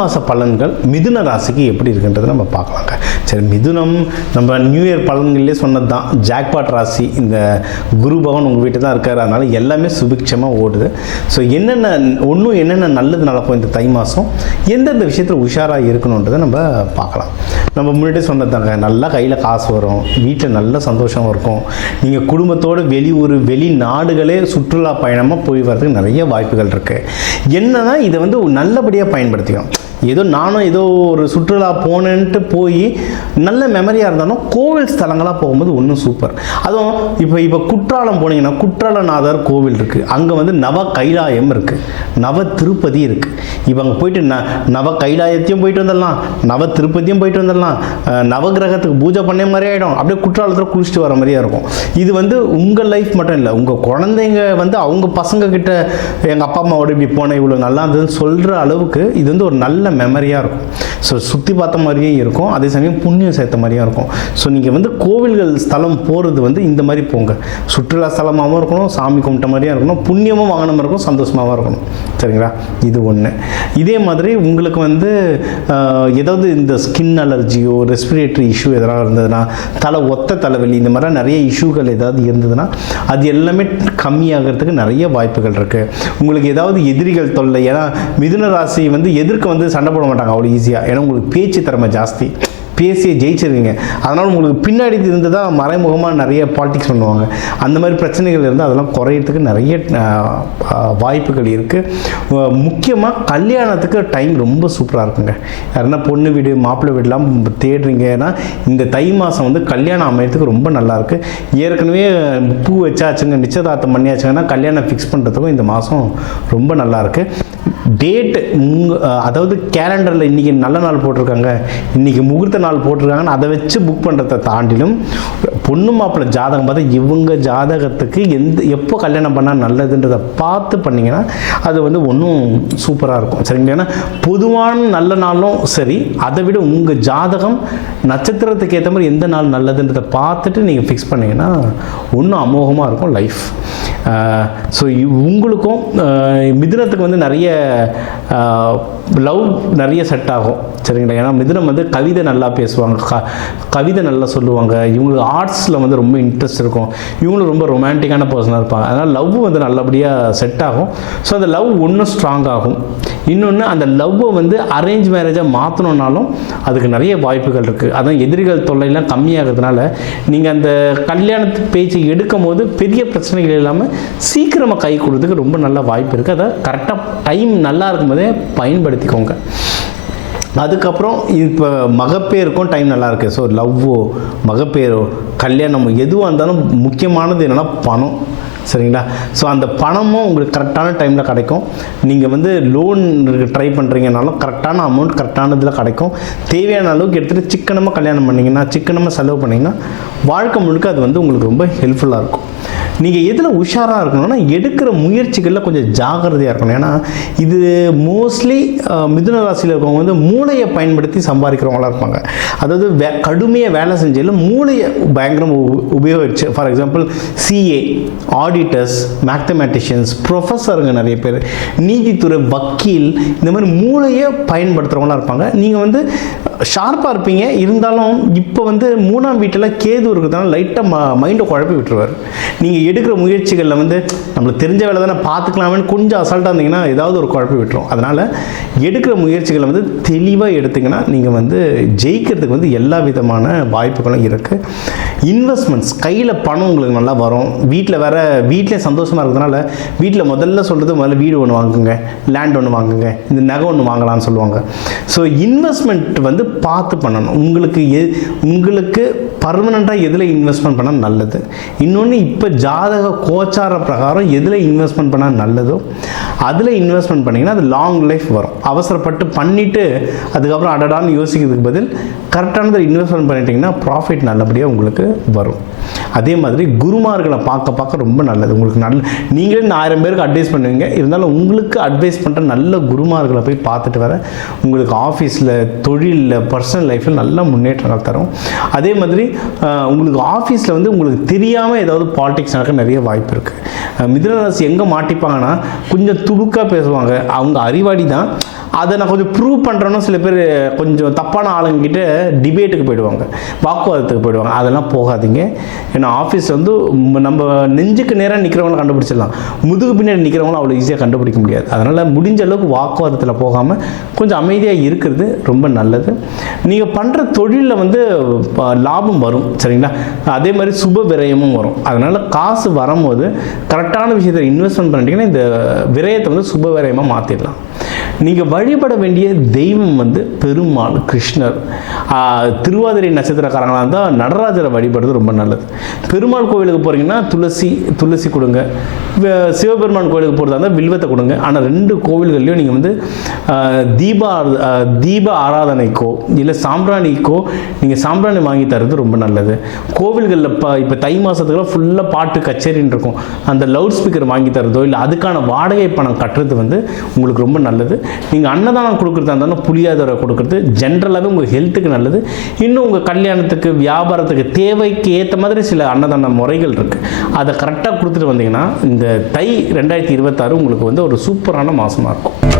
மாத பலன்கள் மிதுன ராசிக்கு எப்படி இருக்குன்றதை நம்ம பார்க்கலாங்க. சரி, மிதுனம் நம்ம நியூ இயர் பலன்கள்லேயே சொன்னது தான். ஜாக்பாட் ராசி, இந்த குரு பகவான் உங்கள் வீட்டு தான் இருக்கார், அதனால் எல்லாமே சுபிக்ஷமாக ஓடுது. ஸோ என்னென்ன நல்லது நடக்கும் இந்த தை மாதம், எந்தெந்த விஷயத்தில் உஷாராக இருக்கணுன்றதை நம்ம பார்க்கலாம். நம்ம முன்னாடி சொன்னது தாங்க, நல்லா கையில் காசு வரும், வீட்டில் நல்ல சந்தோஷம் இருக்கும், நீங்கள் குடும்பத்தோடு வெளியூர் வெளிநாடுகளே சுற்றுலா பயணமாக போய் வரதுக்கு நிறைய வாய்ப்புகள் இருக்குது. என்னன்னா இதை வந்து நல்லபடியாக பயன்படுத்திக்கணும். நானும் ஏதோ ஒரு சுற்றுலா போனேன்ட்டு போய் நல்ல மெமரியாக இருந்தாலும் கோவில் ஸ்தலங்களாக போகும்போது ஒன்றும் சூப்பர். அதுவும் இப்போ குற்றாலம் போனீங்கன்னா குற்றாலநாதர் கோவில் இருக்குது, அங்கே வந்து நவ கைலாயம் இருக்குது, நவ திருப்பதி இருக்குது. இப்போ அங்கே போயிட்டு நவ கைலாயத்தையும் போயிட்டு வந்துடலாம், நவ திருப்பதியும் போயிட்டு வந்துடலாம், நவகிரகத்துக்கு பூஜை பண்ண மாதிரி ஆகிடும், அப்படியே குற்றாலத்தில் குளிச்சுட்டு வர மாதிரியாக இருக்கும். இது வந்து உங்கள் லைஃப் மட்டும் இல்லை, உங்கள் குழந்தைங்க வந்து அவங்க பசங்க கிட்ட எங்கள் அப்பா அம்மாவோட இப்படி போனேன் இவ்வளோ நல்லா இருந்ததுன்னு சொல்கிற அளவுக்கு இது வந்து ஒரு நல்ல மெமரியாக இருக்கும். ஸோ சுற்றி பார்த்த மாதிரியே இருக்கும், அதே சமயம் புண்ணியம் சேர்த்த மாதிரியாக இருக்கும். ஸோ நீங்கள் வந்து கோவில்கள் ஸ்தலம் போகிறது வந்து இந்த மாதிரி போங்க, சுற்றுலா ஸ்தலமாகவும் இருக்கணும், சாமி கும்பிட்ட மாதிரியாக இருக்கணும், புண்ணியமும் வாங்கின மாதிரி இருக்கும், சந்தோஷமாகவும் இருக்கணும். சரிங்களா? இது ஒன்று. இதே மாதிரி உங்களுக்கு வந்து ஏதாவது இந்த ஸ்கின் அலர்ஜியோ ரெஸ்பிரேட்டரி இஷ்யூ எதனால் இருந்ததுன்னா, ஒத்த தலைவலி, இந்த மாதிரி நிறைய இஷ்யூகள் ஏதாவது இருந்ததுன்னா அது எல்லாமே கம்மியாகிறதுக்கு நிறைய வாய்ப்புகள் இருக்குது. உங்களுக்கு ஏதாவது எதிரிகள் தொல்லை, ஏன்னா மிதுன ராசி வந்து எதிர்க்க வந்து சண்டை போட மாட்டாங்க அவ்வளோ ஈஸியாக, ஏன்னா உங்களுக்கு பேச்சு திறமை ஜாஸ்தி, பேசியே ஜெயிச்சிருவீங்க. அதனால் உங்களுக்கு பின்னாடி இருந்து தான் மறைமுகமாக நிறைய பாலிடிக்ஸ் பண்ணுவாங்க. அந்த மாதிரி பிரச்சனைகள் இருந்தால் அதெல்லாம் குறையிறதுக்கு நிறைய வாய்ப்புகள் இருக்குது. முக்கியமாக கல்யாணத்துக்கு டைம் ரொம்ப சூப்பராக இருக்குங்க. யாருன்னா பொண்ணு வீடு மாப்பிள்ளை வீடெலாம் தேடுறீங்கன்னா இந்த தை மாதம் வந்து கல்யாணம் அமையறதுக்கு ரொம்ப நல்லாயிருக்கு. ஏற்கனவே பூ வச்சாச்சுங்க, நிச்சயதார்த்தம் பண்ணியாச்சுங்கன்னா கல்யாணம் ஃபிக்ஸ் பண்ணுறதுக்கும் இந்த மாதம் ரொம்ப நல்லாயிருக்கு. டேட்டு அதாவது கேலண்டரில் இன்றைக்கி நல்ல நாள் போட்டிருக்காங்க, இன்றைக்கி முகூர்த்த நாள் போட்டிருக்காங்கன்னு அதை வச்சு புக் பண்ணுறதை தாண்டிலும் பொண்ணு மாப்பிள்ளை ஜாதகம் பார்த்தா இவங்க ஜாதகத்துக்கு எப்போ கல்யாணம் பண்ணால் நல்லதுன்றதை பார்த்து பண்ணிங்கன்னா அது வந்து ஒன்றும் சூப்பராக இருக்கும். சரிங்களா? ஏன்னா பொதுவான நல்ல நாளும் சரி, அதை விட உங்கள் ஜாதகம் நட்சத்திரத்துக்கு ஏற்ற மாதிரி எந்த நாள் நல்லதுன்றதை பார்த்துட்டு நீங்கள் ஃபிக்ஸ் பண்ணிங்கன்னா ஒன்றும் அமோகமாக இருக்கும் லைஃப். ஸோ உங்களுக்கும் மிதுனத்துக்கு வந்து நிறைய லவ் நிறைய செட் ஆகும். சரிங்களா? ஏன்னா மிதுனம் வந்து கவிதை நல்லா பேசுவாங்க, கவிதை நல்லா சொல்லுவாங்க, இவங்களுக்கு ஆர்ட்ஸில் வந்து ரொம்ப இன்ட்ரெஸ்ட் இருக்கும், இவங்களும் ரொம்ப ரொமான்டிக்கான பர்சனாக இருப்பாங்க. அதனால் லவ் வந்து நல்லபடியாக செட் ஆகும். ஸோ அந்த லவ் ஒன்றும் ஸ்ட்ராங் ஆகும். இன்னொன்று, அந்த லவ்வை வந்து அரேஞ்ச் மேரேஜாக மாற்றணுன்னாலும் அதுக்கு நிறைய வாய்ப்புகள் இருக்குது. அதான் எதிரிகள் தொல்லையெல்லாம் கம்மியாகிறதுனால நீங்கள் அந்த கல்யாணத்து பேச்சு எடுக்கும் போது பெரிய பிரச்சனைகள் இல்லாமல் சீக்கிரமாக கை கொடுறதுக்கு ரொம்ப நல்ல வாய்ப்பு இருக்குது. அதை கரெக்டாக டைம் நல்லா இருக்கும்போதே பயன்படுத்திக்கோங்க. அதுக்கப்புறம் இப்போ மகப்பேருக்கும் டைம் நல்லாயிருக்கு. ஸோ லவ்வோ மகப்பேரோ கல்யாணமோ எதுவாக இருந்தாலும் முக்கியமானது என்னென்னா பணம். சரிங்களா? ஸோ அந்த பணமும் உங்களுக்கு கரெக்டான டைமில் கிடைக்கும். நீங்கள் வந்து லோன் ட்ரை பண்ணுறீங்கனாலும் கரெக்டான அமௌண்ட் கரெக்டான இதில் கிடைக்கும். தேவையான அளவுக்கு எடுத்துகிட்டு சிக்கனமாக கல்யாணம் பண்ணிங்கன்னா, சிக்கனமாக செலவு பண்ணிங்கன்னா வாழ்க்கை முழுக்க அது வந்து உங்களுக்கு ரொம்ப ஹெல்ப்ஃபுல்லாக இருக்கும். நீங்கள் எதில் உஷாராக இருக்கணும்னா எடுக்கிற முயற்சிகளில் கொஞ்சம் ஜாகிரதையாக இருக்கணும். ஏன்னா இது மோஸ்ட்லி மிதுன ராசியில் இருக்கவங்க வந்து மூளையை பயன்படுத்தி சம்பாதிக்கிறவங்களாக இருப்பாங்க. அதாவது கடுமையாக வேலை செஞ்சாலும் மூளையை பயங்கரம் உபயோகிச்சு, ஃபார் எக்ஸாம்பிள் சிஏ, ஆடிட்டர்ஸ், மேத்தமேட்டிஷியன்ஸ், ப்ரொஃபஸருங்க நிறைய பேர், நீதித்துறை, வக்கீல், இந்த மாதிரி மூளையை பயன்படுத்துகிறவங்களாக இருப்பாங்க. நீங்கள் வந்து ஷார்ப்பாக இருப்பீங்க, இருந்தாலும் இப்போ வந்து 3ஆம் வீட்டில் கேது இருக்கிறதுனால லைட்டாக மைண்டை குழப்பி விட்டுருவார். நீங்கள் எடுக்கிற முயற்சிகளில் வந்து நம்மளுக்கு தெரிஞ்ச வேலை தானே பார்த்துக்கலாமேன்னு கொஞ்சம் அசால்ட்டாக இருந்தீங்கன்னா ஏதாவது ஒரு குழப்பி விட்டுரும். அதனால் எடுக்கிற முயற்சிகளை வந்து தெளிவாக எடுத்திங்கன்னா நீங்கள் வந்து ஜெயிக்கிறதுக்கு வந்து எல்லா விதமான வாய்ப்புகளும் இருக்குது. இன்வெஸ்ட்மெண்ட்ஸ், கையில் பணம் உங்களுக்கு நல்லா வரும். வீட்டிலே சந்தோஷமாக இருக்கிறதுனால வீட்டில் முதல்ல சொல்கிறது வீடு ஒன்று வாங்குங்க, லேண்ட் ஒன்று வாங்குங்க, இந்த நகை ஒன்று வாங்கலாம்னு சொல்லுவாங்க. ஸோ இன்வெஸ்ட்மெண்ட் வந்து பார்த்து பண்ணணும். உங்களுக்கு பர்மனெண்ட்டாக எதில் இன்வெஸ்ட்மெண்ட் பண்ணால் நல்லது. இன்னொன்று, இப்போ ஜாதக கோச்சார பிரகாரம் எதில் இன்வெஸ்ட்மெண்ட் பண்ணால் நல்லதோ அதில் இன்வெஸ்ட்மெண்ட் பண்ணிங்கன்னா அது லாங் லைஃப் வரும். அவசரப்பட்டு பண்ணிவிட்டு அதுக்கப்புறம் அடடான்னு யோசிக்கிறதுக்கு பதில் கரெக்டானதை இன்வெஸ்ட்மெண்ட் பண்ணிட்டீங்கன்னா ப்ராஃபிட் நல்லபடியாக உங்களுக்கு வரும். அதே மாதிரி குருமார்களை பார்க்க ரொம்ப நல்லது. உங்களுக்கு நீங்களே 1000 பேருக்கு அட்வைஸ் பண்ணுவீங்க, இருந்தாலும் உங்களுக்கு அட்வைஸ் பண்ணுற நல்ல குருமார்களை போய் பார்த்துட்டு வர உங்களுக்கு ஆஃபீஸில், தொழிலில், பர்சனல் லைஃப்பில் நல்ல முன்னேற்றங்கள் தரும். அதே மாதிரி உங்களுக்கு ஆஃபீஸில் வந்து உங்களுக்கு தெரியாமல் ஏதாவது பாலிடிக்ஸ் நடக்க நிறைய வாய்ப்பு இருக்குது. மிதுன ராசி எங்கே மாட்டிப்பாங்கன்னா கொஞ்சம் துடுக்காக பேசுவாங்க. அவங்க அறிவாளி தான், அதை நான் கொஞ்சம் ப்ரூவ் பண்ணுறேன்னு சில பேர் கொஞ்சம் தப்பான ஆளுங்கிட்ட டிபேட்டுக்கு போயிடுவாங்க, வாக்குவாதத்துக்கு போயிடுவாங்க. அதெல்லாம் போகாதீங்க. ஏன்னா ஆஃபீஸ் வந்து நம்ம நெஞ்சுக்கு நேராக நிற்கிறவங்கள கண்டுபிடிச்சிடலாம், முதுகு பின்னாடி நிற்கிறவங்களும் அவ்வளோ ஈஸியாக கண்டுபிடிக்க முடியாது. அதனால் முடிஞ்ச அளவுக்கு வாக்குவாதத்தில் போகாமல் கொஞ்சம் அமைதியாக இருக்கிறது ரொம்ப நல்லது. நீங்கள் பண்ணுற தொழிலில் வந்து லாபம் வரும், சரிங்களா? அதே மாதிரி சுப விரயமும் வரும். அதனால் காசு வரும்போது கரெக்டான விஷயத்தை இன்வெஸ்ட்மெண்ட் பண்ணிட்டீங்கன்னா இந்த விரயத்தை வந்து சுப விரயமாக மாற்றிடலாம். நீங்கள் வழிபட வேண்டிய தெய்வம் வந்து பெருமாள், கிருஷ்ணர். திருவாதிரை நட்சத்திரக்காரங்களாக இருந்தால் நடராஜரை வழிபடுறது ரொம்ப நல்லது. பெருமாள் கோவிலுக்கு போகிறீங்கன்னா துளசி கொடுங்க. சிவபெருமான் கோவிலுக்கு போகிறதா இருந்தால் வில்வத்தை கொடுங்க. ஆனால் 2 கோவில்கள்லையும் நீங்கள் வந்து தீப ஆராதனைக்கோ இல்லை சாம்பிராணிக்கோ நீங்கள் சாம்பிராணி வாங்கி தரது ரொம்ப நல்லது. கோவில்களில் இப்போ தை மாதத்துக்குலாம் ஃபுல்லாக பாட்டு கச்சேரின்னு இருக்கும், அந்த லவுட் ஸ்பீக்கர் வாங்கி தரதோ இல்லை அதுக்கான வாடகை பணம் கட்டுறது வந்து உங்களுக்கு ரொம்ப நல்லது. நீங்கள் அன்னதானம் கொடுக்குறதா இருந்தாலும் புளியாதரை கொடுக்குறது ஜென்ரலாகவே உங்கள் ஹெல்த்துக்கு நல்லது. இன்னும் உங்கள் கல்யாணத்துக்கு, வியாபாரத்துக்கு, தேவைக்கு ஏற்ற மாதிரி சில அன்னதான முறைகள் இருக்குது. அதை கரெக்டாக கொடுத்துட்டு வந்தீங்கன்னா இந்த தை 2026 உங்களுக்கு வந்து ஒரு சூப்பரான மாதமாக இருக்கும்.